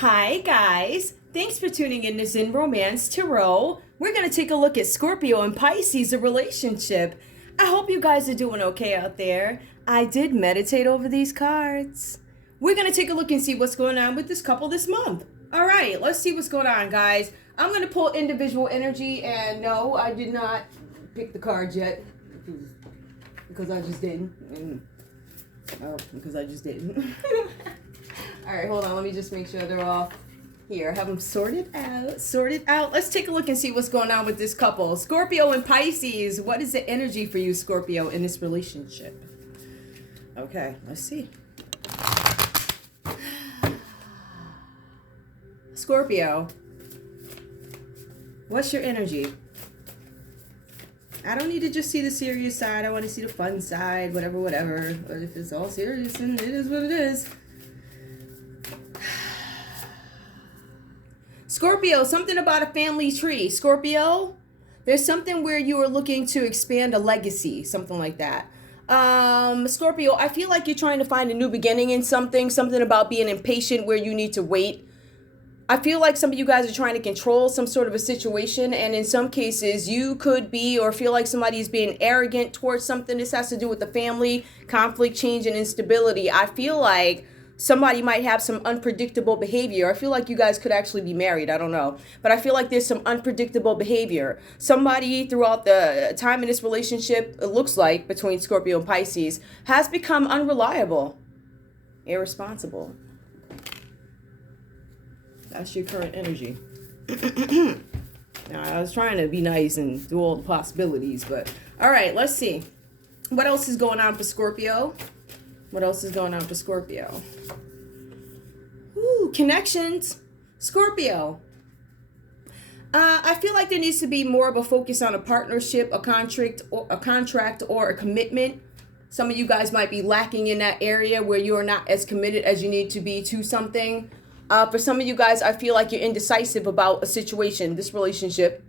Hi, guys. Thanks for tuning in to Zen Romance Tarot. We're going to take a look at Scorpio and Pisces, a relationship. I hope you guys are doing okay out there. I did meditate over these cards. We're going to take a look and see what's going on with this couple this month. All right, let's see what's going on, guys. I'm going to pull individual energy, and no, I did not pick the cards yet because I just didn't. Because I just didn't. All right, hold on. Let me just make sure they're all here. Have them sorted out. Let's take a look and see what's going on with this couple. Scorpio and Pisces. What is the energy for you, Scorpio, in this relationship? Okay, let's see. Scorpio, what's your energy? I don't need to just see the serious side. I want to see the fun side, whatever. But if it's all serious, then it is what it is. Scorpio, something about a family tree. Scorpio, there's something where you are looking to expand a legacy, something like that. Scorpio, I feel like you're trying to find a new beginning in something about being impatient where you need to wait. I feel like some of you guys are trying to control some sort of a situation, and in some cases you could be or feel like somebody is being arrogant towards something. This has to do with the family, conflict, change, and instability. I feel like somebody might have some unpredictable behavior. I feel like you guys could actually be married. I don't know. But I feel like there's some unpredictable behavior. Somebody throughout the time in this relationship, it looks like, between Scorpio and Pisces, has become unreliable, irresponsible. That's your current energy. Now, I was trying to be nice and do all the possibilities, but all right, let's see. What else is going on for Scorpio? Ooh, connections. Scorpio. I feel like there needs to be more of a focus on a partnership, a contract, or a commitment. Some of you guys might be lacking in that area where you are not as committed as you need to be to something. For some of you guys, I feel like you're indecisive about a situation, this relationship.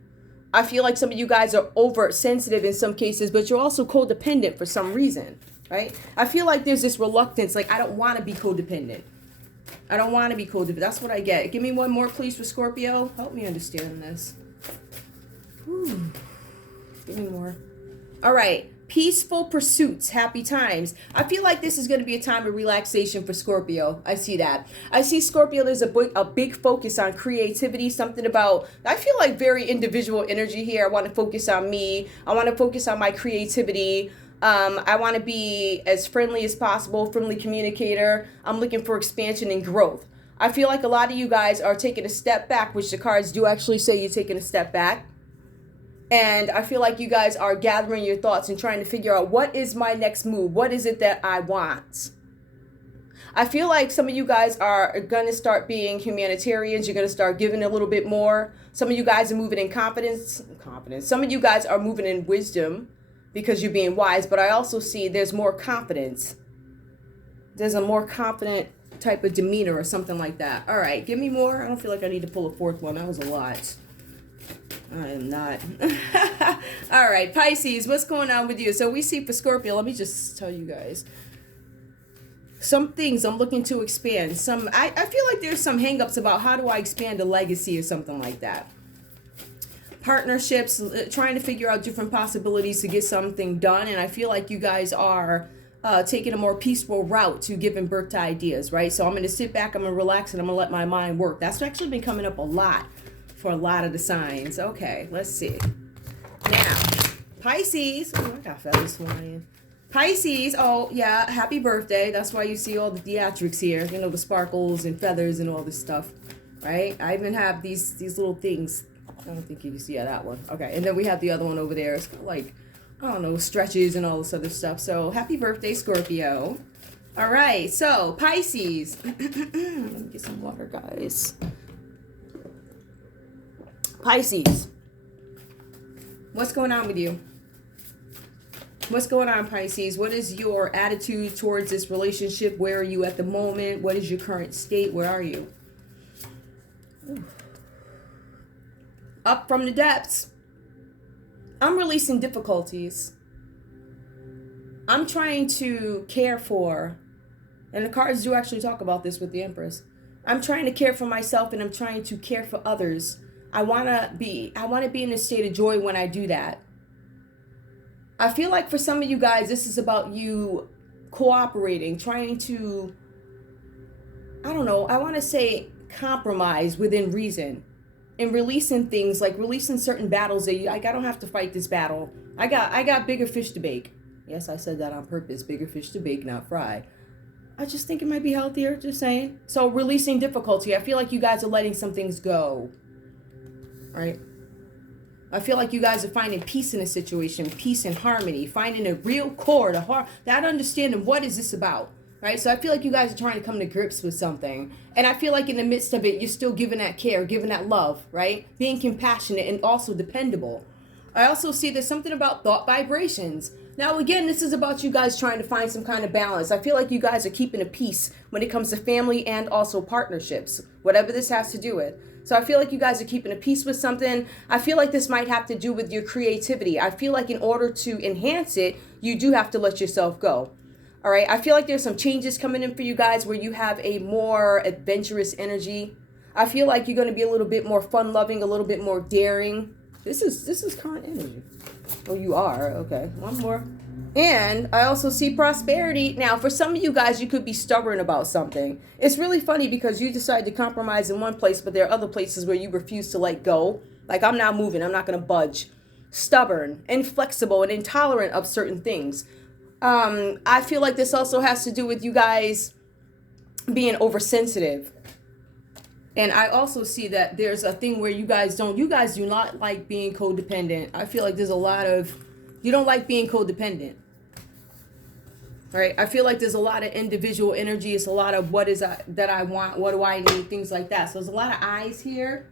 I feel like some of you guys are oversensitive in some cases, but you're also codependent for some reason, right? I feel like there's this reluctance, like I don't want to be codependent. That's what I get. Give me one more, please, for Scorpio. Help me understand this. Whew. Give me more. All right. Peaceful pursuits, happy times. I feel like this is going to be a time of relaxation for Scorpio. I see that. I see Scorpio, there's a big focus on creativity, something about, I feel like very individual energy here. I want to focus on me. I want to focus on my creativity. I want to be as friendly as possible, friendly communicator. I'm looking for expansion and growth. I feel like a lot of you guys are taking a step back, which the cards do actually say you're taking a step back. And I feel like you guys are gathering your thoughts and trying to figure out, what is my next move? What is it that I want? I feel like some of you guys are going to start being humanitarians. You're going to start giving a little bit more. Some of you guys are moving in confidence. Some of you guys are moving in wisdom because you're being wise. But I also see there's more confidence. There's a more confident type of demeanor or something like that. All right, give me more. I don't feel like I need to pull a fourth one. That was a lot. I am not. All right, Pisces, what's going on with you? So we see for Scorpio, let me just tell you guys. Some things I'm looking to expand. I feel like there's some hangups about how do I expand a legacy or something like that. Partnerships, trying to figure out different possibilities to get something done. And I feel like you guys are taking a more peaceful route to giving birth to ideas, right? So I'm going to sit back, I'm going to relax, and I'm going to let my mind work. That's actually been coming up a lot for a lot of the signs. Okay, let's see. Now, Pisces. Oh, I got feathers flying. Pisces. Oh, yeah. Happy birthday. That's why you see all the theatrics here. You know, the sparkles and feathers and all this stuff, right? I even have these little things. I don't think you can see that one. Okay, and then we have the other one over there. It's kind of like, I don't know, stretches and all this other stuff. So, happy birthday, Scorpio. All right, so Pisces. Let me get some water, guys. Pisces, what's going on with you? What's going on, Pisces? What is your attitude towards this relationship? Where are you at the moment? What is your current state? Where are you? Ooh. Up from the depths. I'm releasing difficulties. I'm trying to care for, and the cards do actually talk about this with the Empress. I'm trying to care for myself and I'm trying to care for others. I want to be in a state of joy when I do that. I feel like for some of you guys, this is about you cooperating, trying to, I don't know, I want to say compromise within reason and releasing things, like releasing certain battles that I don't have to fight this battle. I got bigger fish to bake. Yes, I said that on purpose. Bigger fish to bake, not fry. I just think it might be healthier, just saying. So releasing difficulty. I feel like you guys are letting some things go. All right? I feel like you guys are finding peace in a situation, peace and harmony, finding a real core, that understanding what is this about, right? So I feel like you guys are trying to come to grips with something. And I feel like in the midst of it, you're still giving that care, giving that love, right? Being compassionate and also dependable. I also see there's something about thought vibrations. Now, again, this is about you guys trying to find some kind of balance. I feel like you guys are keeping a peace when it comes to family and also partnerships, whatever this has to do with. So I feel like you guys are keeping a peace with something. I feel like this might have to do with your creativity. I feel like in order to enhance it, you do have to let yourself go. All right. I feel like there's some changes coming in for you guys where you have a more adventurous energy. I feel like you're going to be a little bit more fun loving, a little bit more daring. This is current energy. Oh, you are. Okay. One more. And I also see prosperity. Now, for some of you guys, you could be stubborn about something. It's really funny because you decide to compromise in one place, but there are other places where you refuse to let go. Like, I'm not moving. I'm not going to budge. Stubborn, inflexible, and intolerant of certain things. I feel like this also has to do with you guys being oversensitive. And I also see that there's a thing where you guys do not like being codependent. I feel like there's a lot of, you don't like being codependent. Right? I feel like there's a lot of individual energy. It's a lot of what is that I want, what do I need, things like that. So there's a lot of eyes here,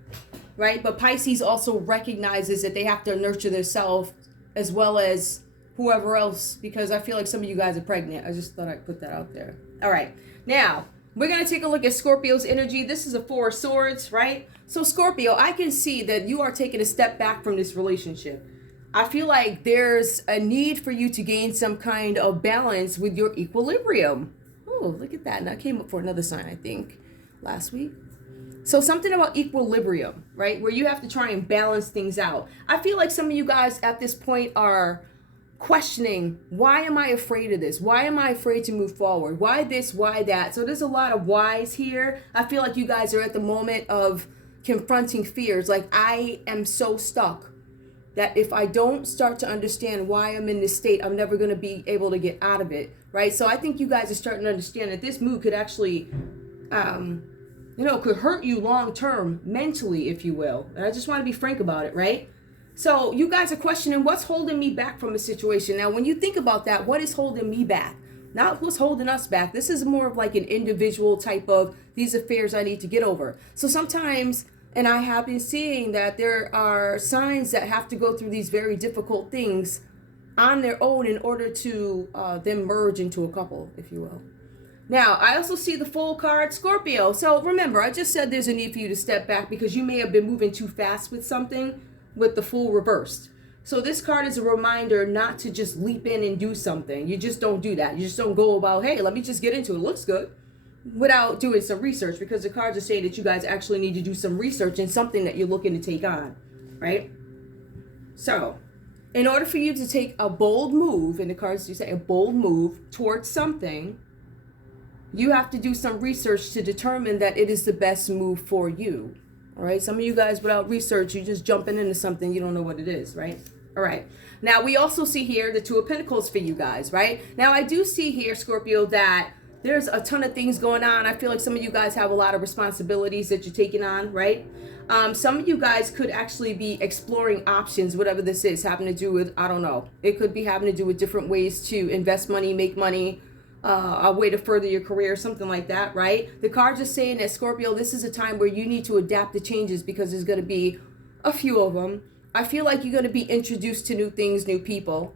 right? But Pisces also recognizes that they have to nurture themselves as well as whoever else, because I feel like some of you guys are pregnant. I just thought I'd put that out there. All right. Now, we're going to take a look at Scorpio's energy. This is a Four of Swords, right? So Scorpio, I can see that you are taking a step back from this relationship. I feel like there's a need for you to gain some kind of balance with your equilibrium. Oh, look at that. And that came up for another sign, I think, last week. So something about equilibrium, right? Where you have to try and balance things out. I feel like some of you guys at this point are questioning, why am I afraid of this? Why am I afraid to move forward? Why this? Why that? So there's a lot of whys here. I feel like you guys are at the moment of confronting fears. Like, I am so stuck that if I don't start to understand why I'm in this state, I'm never going to be able to get out of it, right? So I think you guys are starting to understand that this move could actually, could hurt you long term, mentally, if you will. And I just want to be frank about it, right? So you guys are questioning, what's holding me back from a situation? Now, when you think about that, what is holding me back? Not what's holding us back. This is more of like an individual type of, these affairs I need to get over. So sometimes, and I have been seeing that there are signs that have to go through these very difficult things on their own in order to then merge into a couple, if you will. Now, I also see the Fool card, Scorpio. So remember, I just said there's a need for you to step back because you may have been moving too fast with something, with the Fool reversed. So this card is a reminder not to just leap in and do something. You just don't do that. You just don't go about, hey, let me just get into it. It looks good, without doing some research, because the cards are saying that you guys actually need to do some research in something that you're looking to take on, right? So in order for you to take a bold move, and the cards do say a bold move towards something, you have to do some research to determine that it is the best move for you. All right. Some of you guys, without research, you're just jumping into something. You don't know what it is. Right. All right. Now, we also see here the Two of Pentacles for you guys. Right. Now, I do see here, Scorpio, that there's a ton of things going on. I feel like some of you guys have a lot of responsibilities that you're taking on. Right. Some of you guys could actually be exploring options, whatever this is, having to do with, I don't know. It could be having to do with different ways to invest money, make money, a way to further your career, something like that, right? The cards are saying that, Scorpio, this is a time where you need to adapt to changes because there's going to be a few of them. I feel like you're going to be introduced to new things, new people.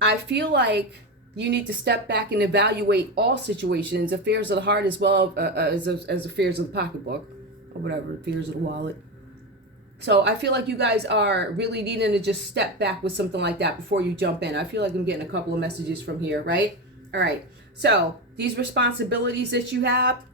I feel like you need to step back and evaluate all situations, affairs of the heart as well as affairs of the pocketbook, or whatever, affairs of the wallet. So I feel like you guys are really needing to just step back with something like that before you jump in. I feel like I'm getting a couple of messages from here, right? All right. So these responsibilities that you have,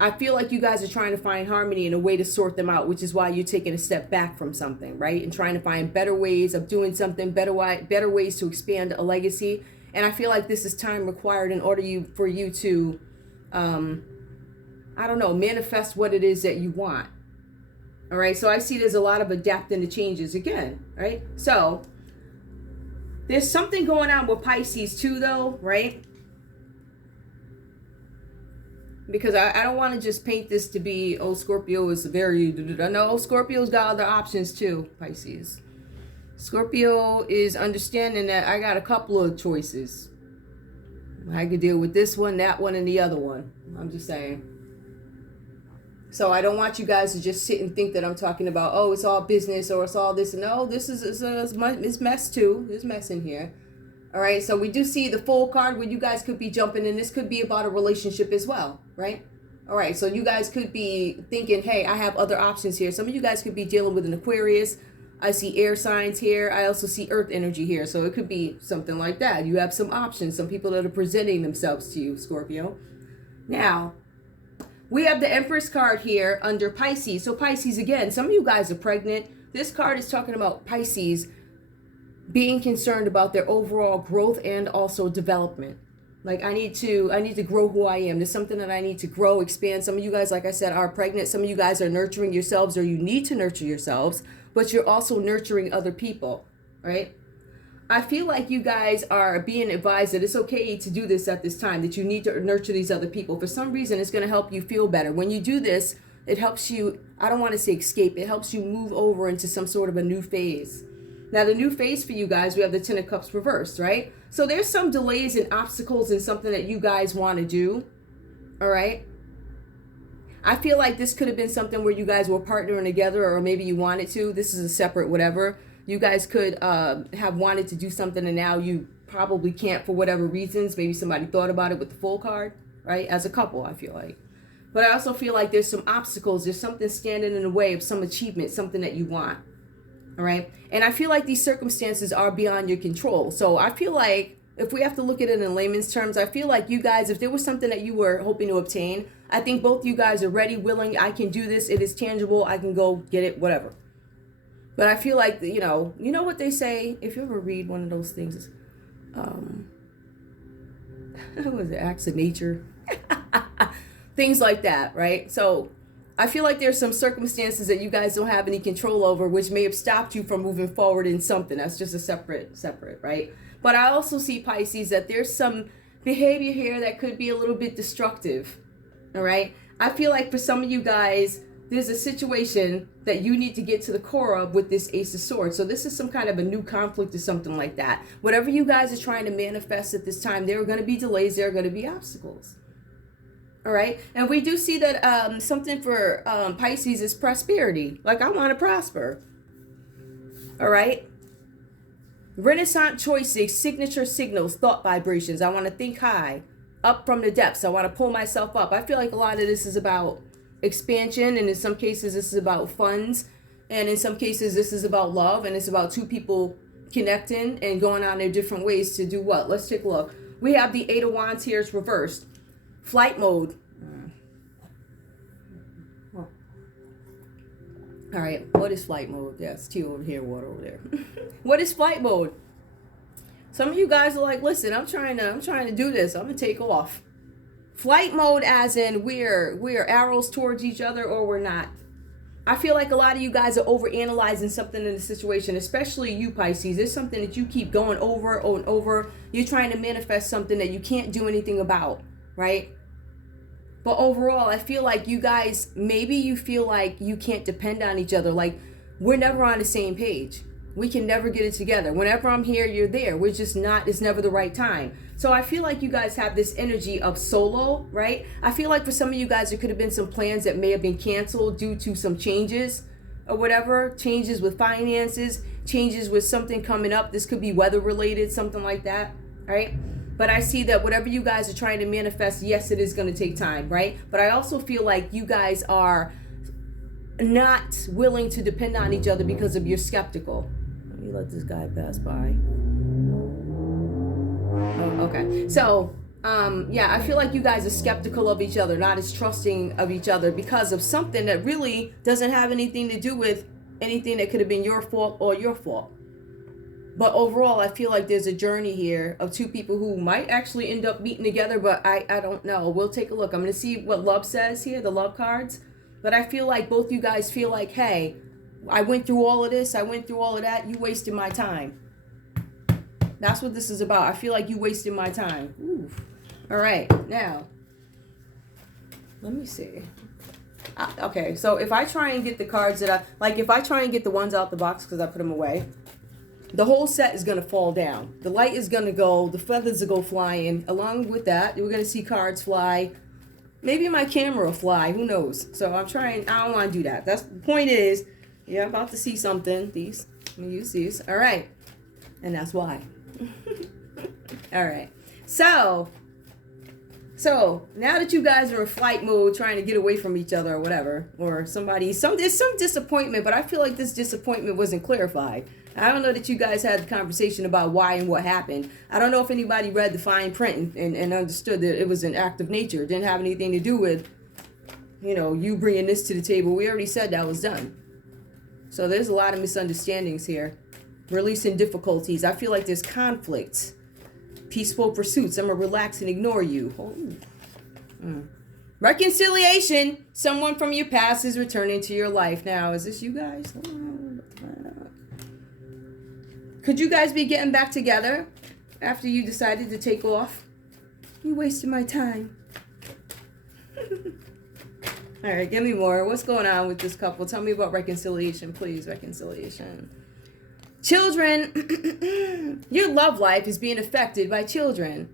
I feel like you guys are trying to find harmony and a way to sort them out, which is why you're taking a step back from something, right? And trying to find better ways of doing something, better ways to expand a legacy. And I feel like this is time required in order for you to, I don't know, manifest what it is that you want. All right. So I see there's a lot of adapting to changes again, right? So there's something going on with Pisces too, though, right? Because I don't want to just paint this to be, oh, Scorpio is very, no, Scorpio's got other options too, Pisces. Scorpio is understanding that I got a couple of choices. I could deal with this one, that one, and the other one. I'm just saying. So I don't want you guys to just sit and think that I'm talking about, oh, it's all business or it's all this. No, this is it's mess too. There's mess in here. All right, so we do see the Fool card where you guys could be jumping, and this could be about a relationship as well, right? All right, so you guys could be thinking, hey, I have other options here. Some of you guys could be dealing with an Aquarius. I see air signs here. I also see earth energy here, so it could be something like that. You have some options, some people that are presenting themselves to you, Scorpio. Now, we have the Empress card here under Pisces. So Pisces, again, some of you guys are pregnant. This card is talking about Pisces being concerned about their overall growth and also development. Like I need to grow who I am. There's something that I need to grow, expand. Some of you guys, like I said, are pregnant. Some of you guys are nurturing yourselves, or you need to nurture yourselves, but you're also nurturing other people, right? I feel like you guys are being advised that it's okay to do this at this time, that you need to nurture these other people. For some reason, it's going to help you feel better. When you do this, it helps you, I don't want to say escape, it helps you move over into some sort of a new phase. Now, the new phase for you guys, we have the Ten of Cups reversed, right? So there's some delays and obstacles in something that you guys want to do, all right? I feel like this could have been something where you guys were partnering together, or maybe you wanted to. This is a separate whatever. You guys could have wanted to do something, and now you probably can't for whatever reasons. Maybe somebody thought about it with the Fool card, right? As a couple, I feel like. But I also feel like there's some obstacles. There's something standing in the way of some achievement, something that you want. All right. And I feel like these circumstances are beyond your control. So I feel like if we have to look at it in layman's terms, I feel like you guys, if there was something that you were hoping to obtain, I think both you guys are ready, willing. I can do this. It is tangible. I can go get it, whatever. But I feel like, you know what they say, if you ever read one of those things, what was it, acts of nature? Things like that, right? So I feel like there's some circumstances that you guys don't have any control over, which may have stopped you from moving forward in something. That's just a separate, right? But I also see, Pisces, that there's some behavior here that could be a little bit destructive, all right? I feel like for some of you guys, there's a situation that you need to get to the core of with this Ace of Swords. So this is some kind of a new conflict or something like that. Whatever you guys are trying to manifest at this time, there are going to be delays, there are going to be obstacles. All right. And we do see that something for Pisces is prosperity. Like, I want to prosper. All right. Renaissance choices, signature signals, thought vibrations. I want to think high, up from the depths. I want to pull myself up. I feel like a lot of this is about expansion. And in some cases, this is about funds. And in some cases, this is about love. And it's about two people connecting and going on their different ways to do what? Let's take a look. We have the Eight of Wands here. It's reversed. Flight mode. All right, what is flight mode? Yeah, it's tea over here, water over there. What is flight mode? Some of you guys are like, listen, I'm trying to do this. I'm gonna take off. Flight mode, as in we're arrows towards each other, or we're not. I feel like a lot of you guys are overanalyzing something in the situation, especially you, Pisces. There's something that you keep going over and over. You're trying to manifest something that you can't do anything about, right? But overall, I feel like you guys, maybe you feel like you can't depend on each other. Like, we're never on the same page. We can never get it together. Whenever I'm here, you're there. We're just not, it's never the right time. So I feel like you guys have this energy of solo, right? I feel like for some of you guys, there could have been some plans that may have been canceled due to some changes or whatever. Changes with finances, changes with something coming up. This could be weather related, something like that, right? But I see that whatever you guys are trying to manifest, yes, it is going to take time, right? But I also feel like you guys are not willing to depend on each other because of you're skeptical. Let me let this guy pass by. Oh, okay. So, yeah, I feel like you guys are skeptical of each other, not as trusting of each other because of something that really doesn't have anything to do with anything that could have been your fault or your fault. But overall, I feel like there's a journey here of two people who might actually end up meeting together, but I don't know. We'll take a look. I'm going to see what love says here, the love cards. But I feel like both you guys feel like, hey, I went through all of this. I went through all of that. You wasted my time. That's what this is about. I feel like you wasted my time. Ooh. All right. Now, let me see. Okay, so if I try and get the cards that if I try and get the ones out the box because I put them away, the whole set is going to fall down. The light is going to go. The feathers will go flying. Along with that, we're going to see cards fly. Maybe my camera will fly. Who knows? So I'm trying. I don't want to do that. That's the point is, you're about to see something. These. I'm going to use these. All right. And that's why. All right. So now that you guys are in flight mode, trying to get away from each other or whatever, or there's some disappointment, but I feel like this disappointment wasn't clarified. I don't know that you guys had the conversation about why and what happened. I don't know if anybody read the fine print and understood that it was an act of nature. It didn't have anything to do with, you bringing this to the table. We already said that was done. So there's a lot of misunderstandings here. Releasing difficulties. I feel like there's conflict. Peaceful pursuits. I'm going to relax and ignore you. Reconciliation. Someone from your past is returning to your life. Now, is this you guys? Could you guys be getting back together after you decided to take off? You wasted my time. All right, give me more. What's going on with this couple? Tell me about reconciliation, please. Reconciliation. Children, your love life is being affected by children.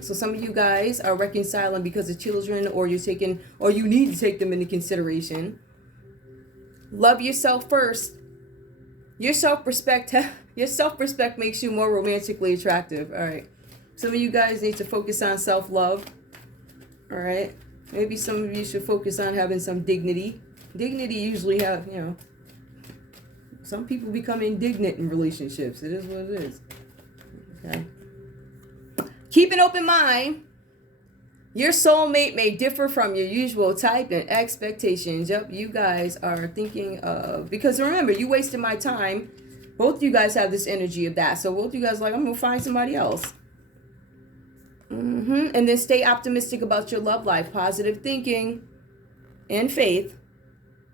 So some of you guys are reconciling because of children, or you need to take them into consideration. Love yourself first. Your self-respect makes you more romantically attractive. All right. Some of you guys need to focus on self-love. All right. Maybe some of you should focus on having some dignity. Dignity usually some people become indignant in relationships. It is what it is. Okay. Keep an open mind. Your soulmate may differ from your usual type and expectations. Yep, you guys are thinking of... Because remember, you wasted my time. Both you guys have this energy of that. So both you guys are like, I'm going to find somebody else. And then stay optimistic about your love life. Positive thinking and faith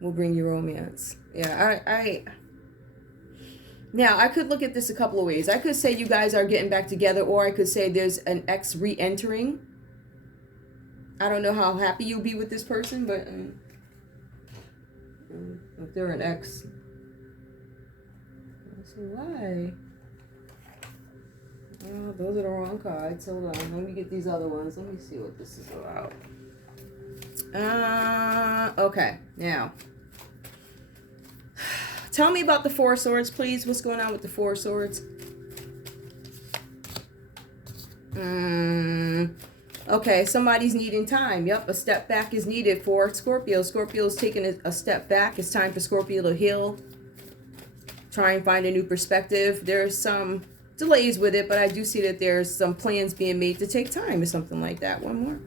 will bring you romance. Yeah, Now, I could look at this a couple of ways. I could say you guys are getting back together, or I could say there's an ex re-entering. I don't know how happy you'll be with this person, but if they're an ex, let's see why. Oh, those are the wrong cards. Hold on, let me get these other ones. Let me see what this is about. Okay, now. Tell me about the Four of Swords, please. What's going on with the Four of Swords? Okay, somebody's needing time. Yep, a step back is needed for Scorpio. Scorpio's taking a step back. It's time for Scorpio to heal. Try and find a new perspective. There's some delays with it, but I do see that there's some plans being made to take time or something like that. One more.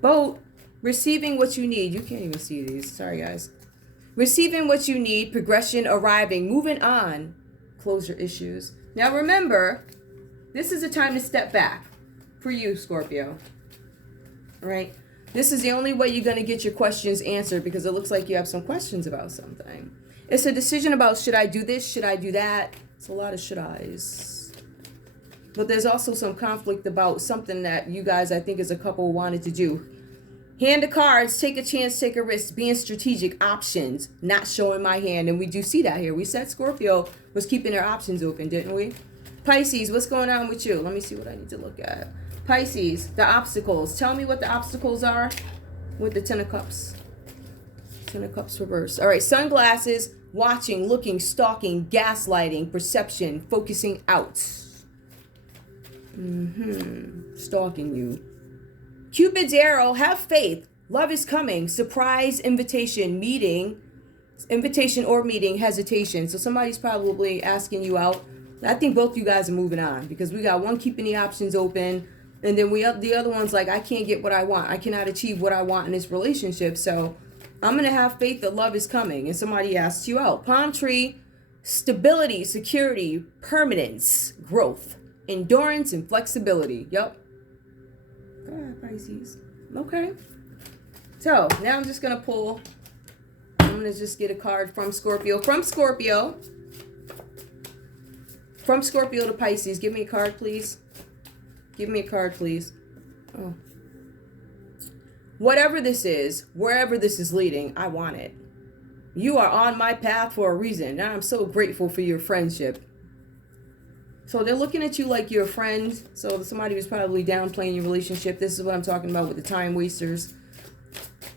Boat. Receiving what you need. You can't even see these. Sorry, guys. Receiving what you need. Progression arriving. Moving on. Closure issues. Now remember, this is a time to step back for you, Scorpio. All right? This is the only way you're going to get your questions answered, because it looks like you have some questions about something. It's a decision about, should I do this? Should I do that? It's a lot of should I's. But there's also some conflict about something that you guys, I think, as a couple wanted to do. Hand of cards, take a chance, take a risk, being strategic, options, not showing my hand. And we do see that here. We said Scorpio was keeping their options open, didn't we? Pisces, what's going on with you? Let me see what I need to look at. Pisces, the obstacles. Tell me what the obstacles are with the Ten of Cups. Ten of Cups reversed. All right, sunglasses, watching, looking, stalking, gaslighting, perception, focusing out. Stalking you. Cupid's arrow, have faith. Love is coming. Surprise, invitation, meeting. Invitation or meeting, hesitation. So somebody's probably asking you out, I think both you guys are moving on, because we got one keeping the options open, and then the other one's like, I can't get what I want. I cannot achieve what I want in this relationship. So I'm going to have faith that love is coming. And somebody asks you out. Palm tree, stability, security, permanence, growth, endurance, and flexibility. Yep. Go ahead, Pisces. Okay. So now I'm just going to pull. I'm going to just get a card from Scorpio. From Scorpio to Pisces. Give me a card, please. Give me a card, please. Oh. Whatever this is, wherever this is leading, I want it. You are on my path for a reason. And I'm so grateful for your friendship. So they're looking at you like you're a friend. So somebody was probably downplaying your relationship. This is what I'm talking about with the time wasters.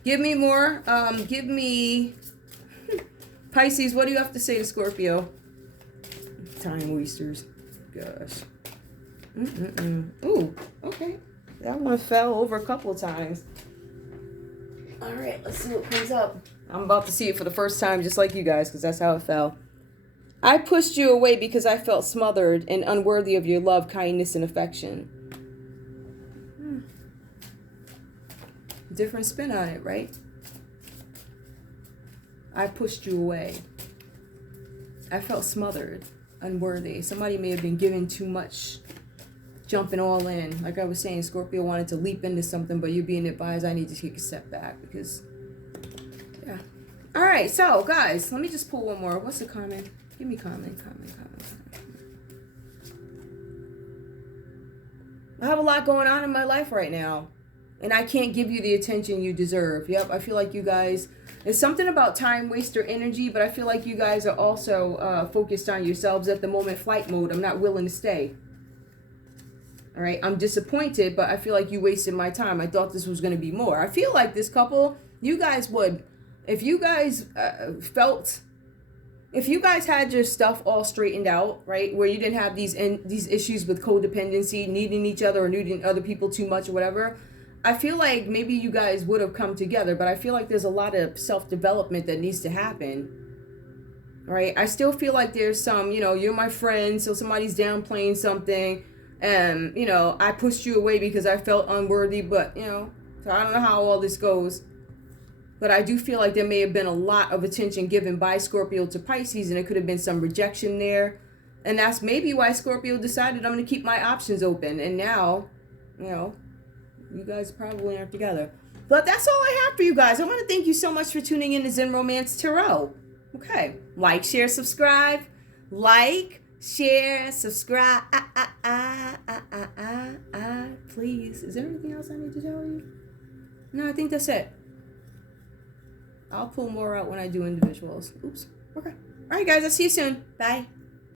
Give me more. Give me... Pisces, what do you have to say to Scorpio? Time wasters. Gosh. Ooh, okay. That one fell over a couple of times. All right, let's see what comes up. I'm about to see it for the first time, just like you guys, because that's how it fell. I pushed you away because I felt smothered and unworthy of your love, kindness, and affection. Different spin on it, right? I pushed you away. I felt smothered, unworthy. Somebody may have been given too much, jumping all in. Like I was saying, Scorpio wanted to leap into something, but you're being advised, I need to take a step back because, yeah. All right, so guys, let me just pull one more. What's the comment? Give me comment. I have a lot going on in my life right now, and I can't give you the attention you deserve. Yep, I feel like you guys, it's something about time waster energy, but I feel like you guys are also focused on yourselves at the moment, flight mode. I'm not willing to stay. All right, I'm disappointed, but I feel like you wasted my time. I thought this was going to be more. I feel like this couple, you guys would, if you guys if you guys had your stuff all straightened out, right, where you didn't have these issues with codependency, needing each other or needing other people too much or whatever, I feel like maybe you guys would have come together, but I feel like there's a lot of self-development that needs to happen. Right? I still feel like there's some, you're my friend, so somebody's downplaying something. And, I pushed you away because I felt unworthy, but, so I don't know how all this goes. But I do feel like there may have been a lot of attention given by Scorpio to Pisces, and there could have been some rejection there. And that's maybe why Scorpio decided I'm going to keep my options open. And now, you guys probably aren't together. But that's all I have for you guys. I want to thank you so much for tuning in to Zen Romance Tarot. Okay. Like, share, subscribe. Like, share, subscribe. Please. Is there anything else I need to tell you? No, I think that's it. I'll pull more out when I do individuals. Oops. Okay. All right, guys. I'll see you soon. Bye.